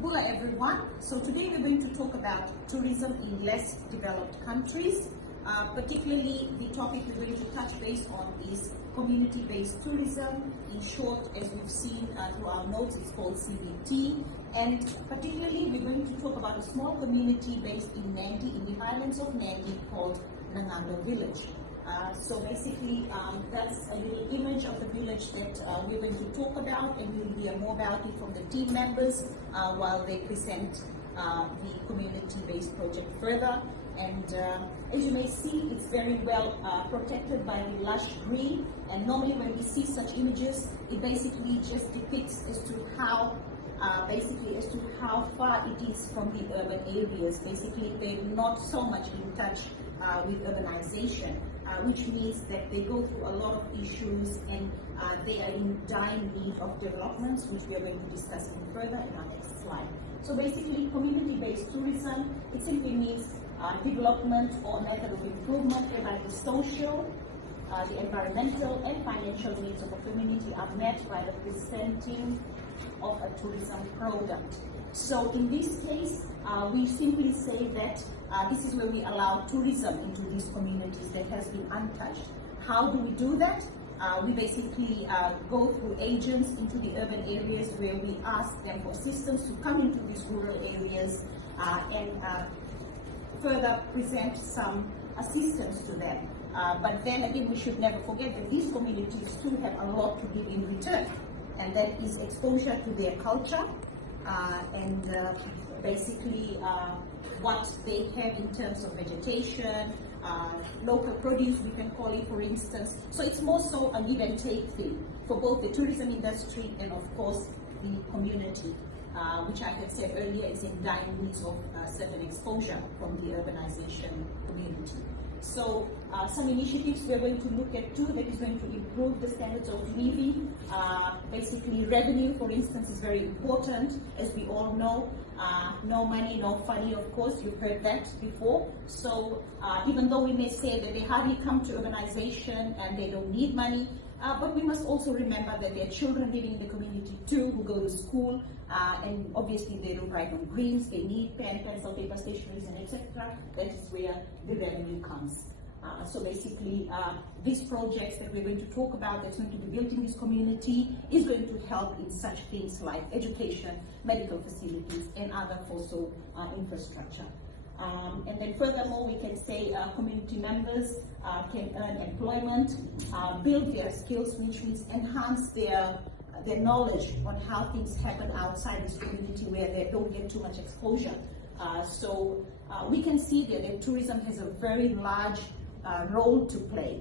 Bula everyone. So today we're going to talk about tourism in less developed countries. Particularly the topic we're going to touch base on is community-based tourism. In short, as we've seen through our notes, it's called CBT. And particularly we're going to talk about a small community based in Nandi, in the highlands of Nandi, called Nangando Village. So basically, that's a little image of the village that we're going to talk about, and you'll hear more about it from the team members while they present the community-based project further. And as you may see, it's very well protected by the lush green. And normally when we see such images, it basically just depicts as to how far it is from the urban areas. Basically, they're not so much in touch with urbanization, which means that they go through a lot of issues and they are in dire need of developments, which we are going to discuss further in our next slide. So basically, community-based tourism, it simply means development or method of improvement whereby the social, the environmental and financial needs of a community are met by the presenting of a tourism product. So in this case, we simply say that this is where we allow tourism into these communities that has been untouched. How do we do that? We basically go through agents into the urban areas where we ask them for assistance to come into these rural areas and further present some assistance to them. But then again, we should never forget that these communities too have a lot to give in return, and that is exposure to their culture and basically what they have in terms of vegetation, local produce, we can call it, for instance. So it's more so a give and take thing for both the tourism industry and of course the community, which I had said earlier is in dire needs of certain exposure from the urbanization community. So some initiatives we're going to look at too that is going to improve the standards of living. Basically revenue, for instance, is very important, as we all know. No money, no funny, of course, you've heard that before. So even though we may say that they hardly come to urbanization and they don't need money, but we must also remember that there are children living in the community too who go to school, and obviously they don't write on greens, they need pen, pencil, paper, stationeries, and etc. That is where the revenue comes. So basically, these projects that we're going to talk about that's going to be built in this community is going to help in such things like education, medical facilities, and other also infrastructure. And then furthermore, we can say community members can earn employment, build their skills, which means enhance their knowledge on how things happen outside this community where they don't get too much exposure. So we can see that tourism has a very large role to play.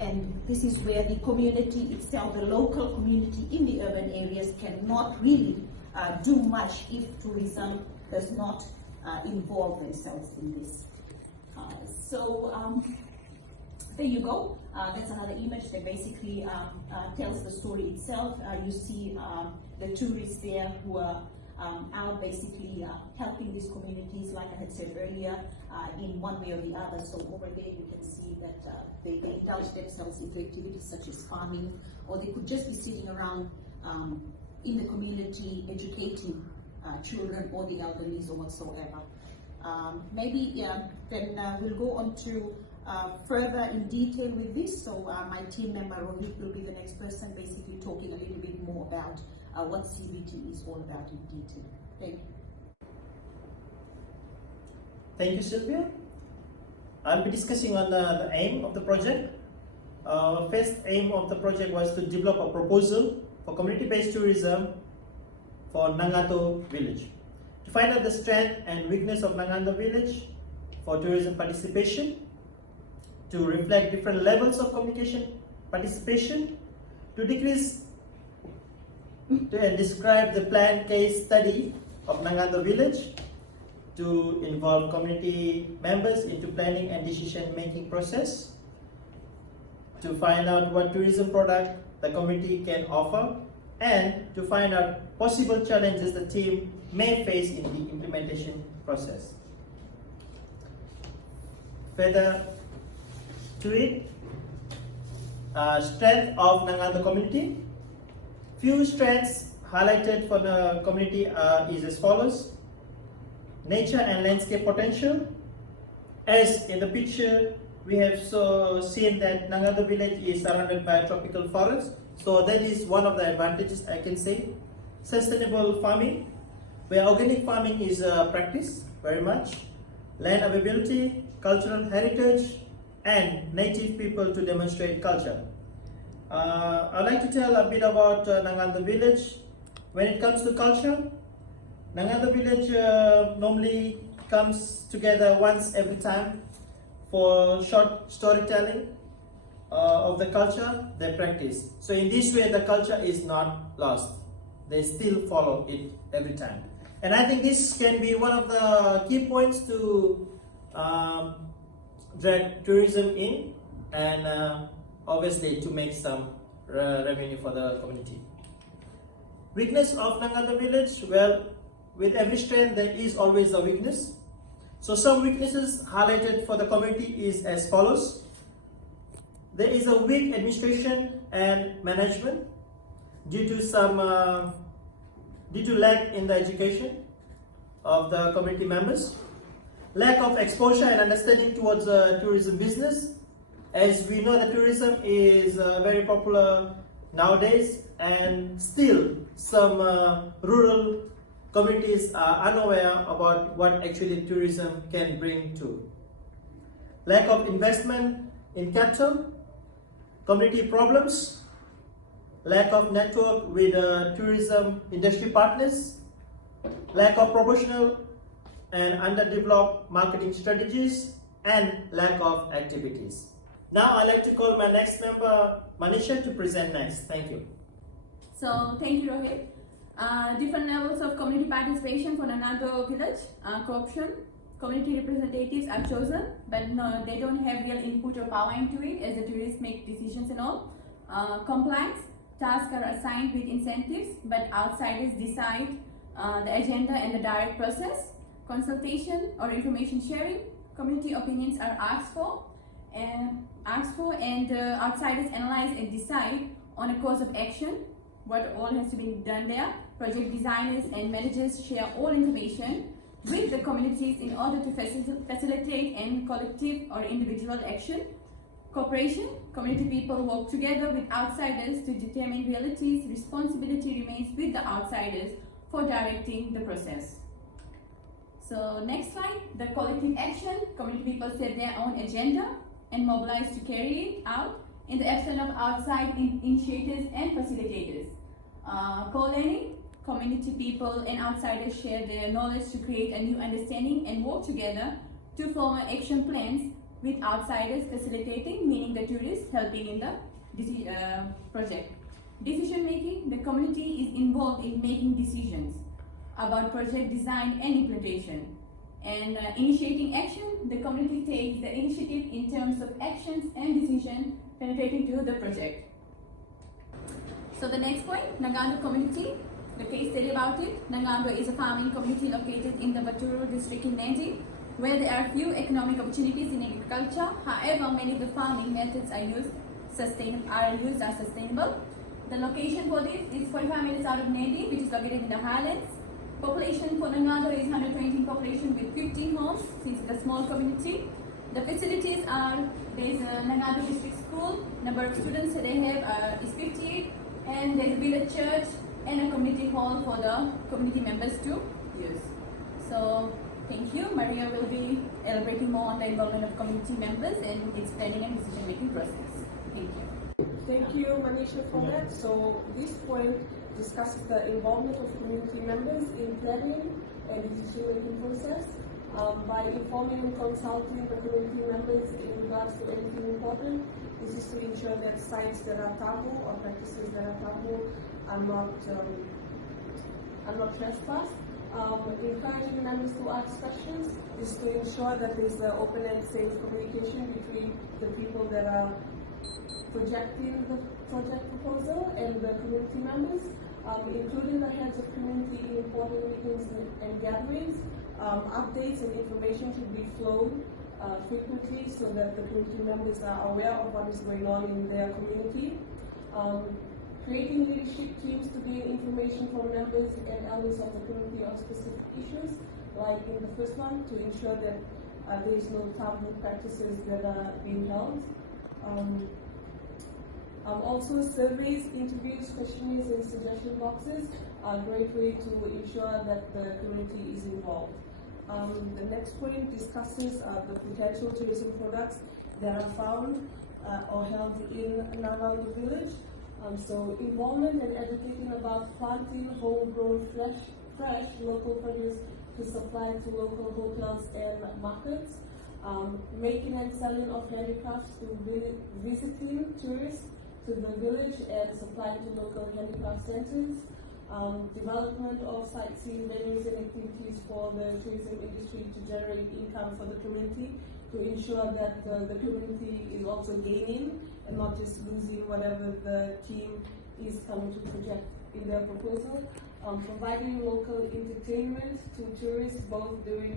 And this is where the community itself, the local community in the urban areas, cannot really do much if tourism does not involve themselves in this. There you go. That's another image that basically tells the story itself. You see the tourists there who are out basically helping these communities, like I had said earlier, in one way or the other. So over there you can see that they indulge themselves into activities such as farming, or they could just be sitting around in the community educating children or the elderly or whatsoever. Then we'll go on to further in detail with this. So my team member Rohit will be the next person basically talking a little bit more about what CBT is all about in detail. Thank you. Thank you, Sylvia. I'll be discussing on the aim of the project. First aim of the project was to develop a proposal for community-based tourism for Nangando Village. To find out the strength and weakness of Nangando Village for tourism participation, to reflect different levels of communication participation, to describe the planned case study of Nangando Village, to involve community members into planning and decision-making process, to find out what tourism product the community can offer, and to find out possible challenges the team may face in the implementation process. Further to it, strength of Nangando community. Few strengths highlighted for the community is as follows: nature and landscape potential. As in the picture, we have seen that Nangado village is surrounded by a tropical forest, so that is one of the advantages I can say. Sustainable farming, where organic farming is practiced very much. Land availability, cultural heritage, and native people to demonstrate culture. I'd like to tell a bit about Nangando village. When it comes to culture, Nangando village normally comes together once every time for short storytelling of the culture they practice. So in this way, the culture is not lost. They still follow it every time. And I think this can be one of the key points to drag tourism in and obviously to make some revenue for the community. Weakness of Nangando village, well, with every strength there is always a weakness. So some weaknesses highlighted for the community is as follows. There is a weak administration and management due to lack in the education of the community members. Lack of exposure and understanding towards tourism business. As we know that tourism is very popular nowadays, and still some rural communities are unaware about what actually tourism can bring to. Lack of investment in capital, community problems, lack of network with tourism industry partners, lack of proportional and underdeveloped marketing strategies, and lack of activities. Now I'd like to call my next member, Manisha, to present next. Thank you. So, thank you, Rohit. Different levels of community participation for Nangando village. Corruption, community representatives are chosen, but no, they don't have real input or power into it as the tourists make decisions and all. Compliance, tasks are assigned with incentives, but outsiders decide the agenda and the direct process. Consultation or information sharing, community opinions are asked for and outsiders analyze and decide on a course of action, what all has to be done there. Project designers and managers share all information with the communities in order to facilitate any collective or individual action. Cooperation, community people work together with outsiders to determine realities. Responsibility remains with the outsiders for directing the process. So next slide, the collective action. Community people set their own agenda and mobilize to carry it out in the absence of outside initiators and facilitators. Co-learning, community people and outsiders share their knowledge to create a new understanding and work together to form action plans with outsiders facilitating, meaning the tourists helping in the project. Decision making, the community is involved in making decisions about project design and implementation. And initiating action, the community takes the initiative in terms of actions and decisions penetrating to the project. So the next point, Nangando community, the case study about it. Nangando is a farming community located in the Baturu district in Nandi, where there are few economic opportunities in agriculture. However, many of the farming methods are used as sustainable. The location for this is 45 minutes out of Nandi, which is located in the highlands. Population for Nangando is 120 population with 15 homes, since it's a small community. The facilities are, there's a Nangando district school, number of students they have is 58, and there's a village church and a community hall for the community members to use. So, thank you. Maria will be elaborating more on the involvement of community members and its planning and decision making process. Thank you. Thank you, Manisha, for that. So, this point discusses the involvement of community members in planning and decision-making process by informing and consulting the community members in regards to anything important. This is to ensure that sites that are taboo or practices that are taboo are not trespassed. Encouraging members to ask questions is to ensure that there is open and safe communication between the people that are projecting the project proposal and the community members, including the heads of community in important meetings and gatherings. Updates and information should be flown frequently so that the community members are aware of what is going on in their community. creating leadership teams to gain information from members and elders of the community on specific issues, like in the first one, to ensure that there is no taboo practices that are being held. Also, surveys, interviews, questionnaires, and suggestion boxes are a great way to ensure that the community is involved. The next point discusses the potential tourism products that are found or held in Navalu village. So involvement and educating about planting homegrown fresh local produce to supply to local hotels and markets. Making and selling of handicrafts to visiting tourists to the village and supplying to local handicraft centers. Development of sightseeing venues and activities for the tourism industry to generate income for the community, to ensure that the community is also gaining and not just losing whatever the team is coming to project in their proposal. Providing local entertainment to tourists both during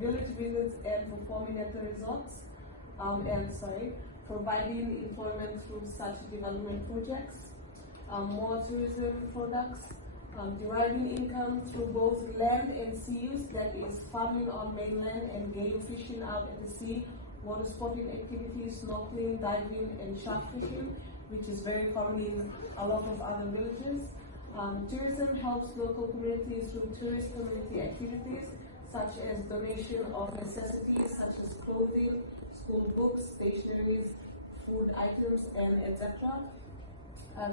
village visits and performing at the resorts. Providing employment through such development projects. More tourism products. Deriving income through both land and sea use, that is farming on mainland and game fishing out at the sea, water sporting activities, snorkeling, diving, and shark fishing, which is very common in a lot of other villages. Tourism helps local communities through tourist community activities, such as donation of necessities such as clothing, school books, stationeries, food items, and etc.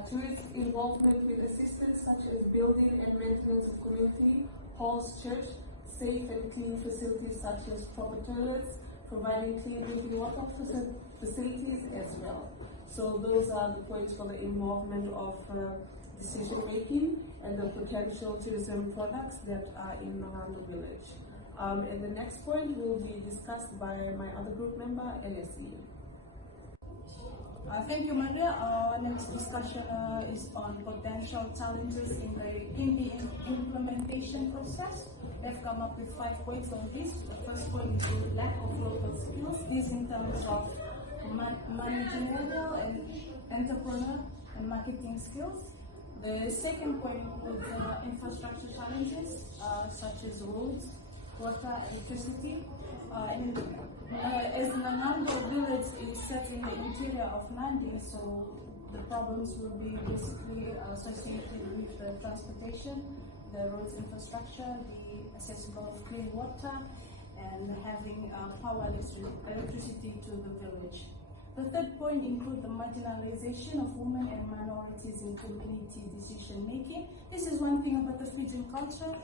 Tourist involvement with assistance such as building and maintenance of community halls, church, safe and clean facilities such as proper toilets, providing clean drinking water facilities as well. So those are the points for the involvement of decision making and the potential tourism products that are in Navalu village. And the next point will be discussed by my other group member, Elesi. Thank you, Maria. Our next discussion is on potential challenges in the implementation process. They've come up with 5 points on this. The first point is the lack of local skills. This in terms of managerial and entrepreneur and marketing skills. The second point is infrastructure challenges such as roads, water, electricity. As Nanando village is set in the interior of Nandi, so the problems will be basically associated with the transportation, the roads infrastructure, the accessible of clean water, and having power electricity to the village. The third point includes the marginalization of women and minorities in community decision making. This is one thing about the Fijian culture.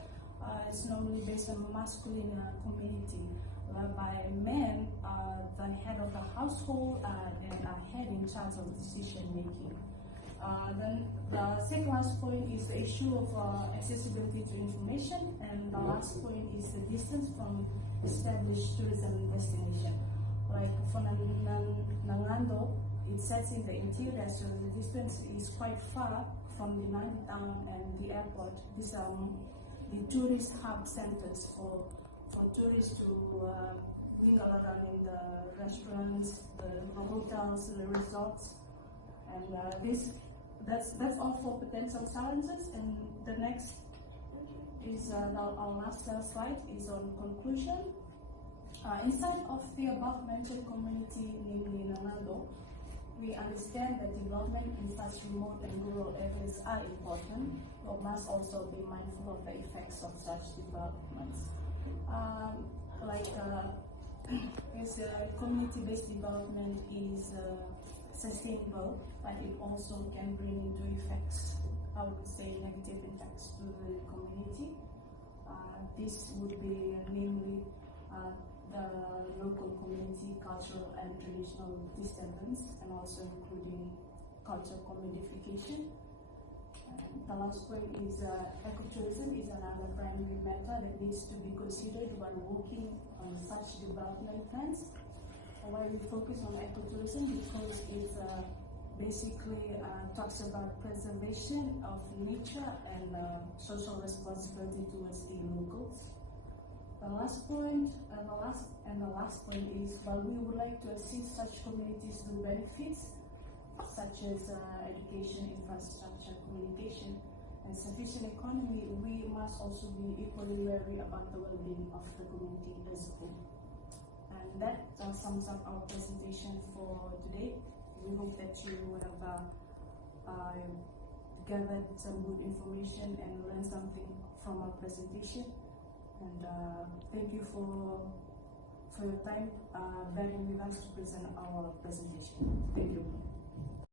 It's normally based on masculine community, whereby men are the head of the household and are head in charge of decision making. Then the second last point is the issue of accessibility to information, and the last point is the distance from established tourism destination. Like for Nangando, it sits in the interior, so the distance is quite far from the Nandi town and the airport. These are the tourist hub centers for tourists to mingle around in the restaurants, the hotels, the resorts, and that's all for potential challenges. And the next is our last slide is on conclusion. Inside of the above mentioned community, namely Nanando, we understand that development in such remote and rural areas are important, but must also be mindful of the effects of such developments. Community-based development is sustainable, but it also can bring into effects, I would say, negative effects to the community. This would be namely the local community, cultural and traditional disturbance, and also including cultural commodification. The last point is ecotourism is another primary matter that needs to be considered when working on such development plans. Why we focus on ecotourism? Because it basically talks about preservation of nature and social responsibility towards the locals. The last point is, while we would like to assist such communities through benefits such as education, infrastructure, communication, and sufficient economy, we must also be equally wary about the well-being of the community as a whole. And that sums up our presentation for today. We hope that you have gathered some good information and learned something from our presentation. And thank you for your time bearing with us to present our presentation. Thank you.